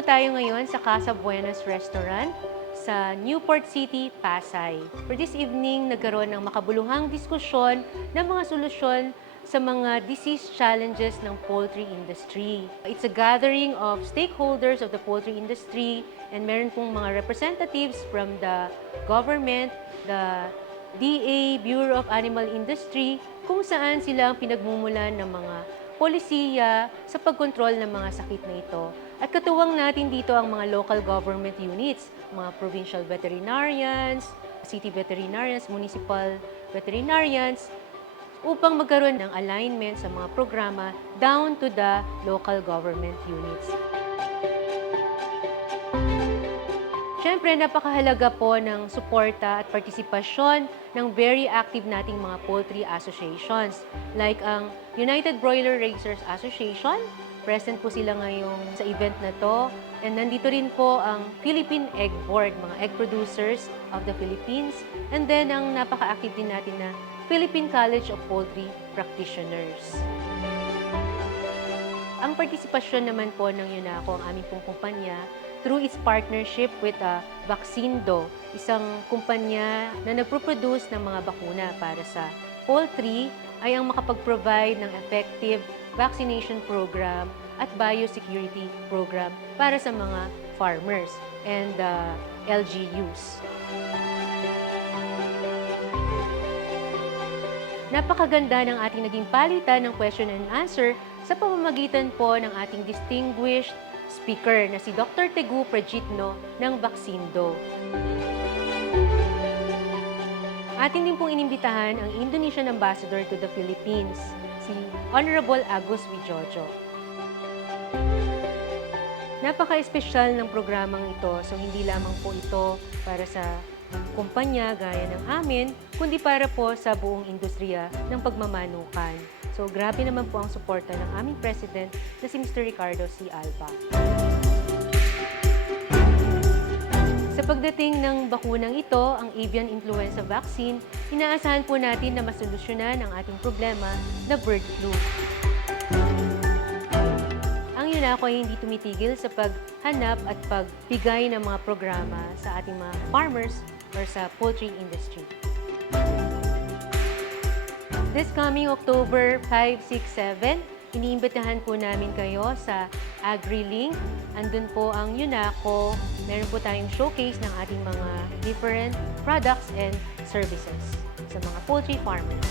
tayo ngayon sa Casa Buenas Restaurant sa Newport City, Pasay. For this evening, nagkaroon ng makabuluhang diskusyon ng mga solusyon sa mga disease challenges ng poultry industry. It's a gathering of stakeholders of the poultry industry and meron pong mga representatives from the government, the DA, Bureau of Animal Industry, kung saan sila ang pinagmumulan ng mga polisiya sa pagkontrol ng mga sakit na ito. At katuwang natin dito ang mga local government units, mga provincial veterinarians, city veterinarians, municipal veterinarians, upang magkaroon ng alignment sa mga programa down to the local government units. Siyempre, napakahalaga po ng suporta at partisipasyon ng very active nating mga poultry associations like ang United Broiler Raisers Association. Present po sila ngayong sa event na to. And nandito rin po ang Philippine Egg Board, mga egg producers of the Philippines. And then ang napaka-active din natin na Philippine College of Poultry Practitioners. Ang partisipasyon naman po ng UNACO, ang aming pong kumpanya, through its partnership with uh, Vaccindo, isang kumpanya na nagproproduce ng mga bakuna para sa poultry, ay ang makapag-provide ng effective vaccination program at biosecurity program para sa mga farmers and uh, LGUs. Napakaganda ng ating naging palitan ng question and answer sa pamamagitan po ng ating distinguished speaker na si Dr. Tegu Prajitno ng Vaxindo. Atin din pong inimbitahan ang Indonesian Ambassador to the Philippines, si Honorable Agus Wijojo. Napaka-espesyal ng programang ito, so hindi lamang po ito para sa kumpanya gaya ng amin, kundi para po sa buong industriya ng pagmamanukan. So grabe naman po ang suporta ng aming president na si Mr. Ricardo C. Alba. Pagdating ng bakunang ito, ang avian influenza vaccine, inaasahan po natin na masolusyonan ang ating problema na bird flu. Ang UNACO ay hindi tumitigil sa paghanap at pagbigay ng mga programa sa ating mga farmers or sa poultry industry. This coming October 5, 6, 7, iniimbitahan po namin kayo sa AgriLink. Andun po ang UNACO. Meron po tayong showcase ng ating mga different products and services sa mga poultry farmers.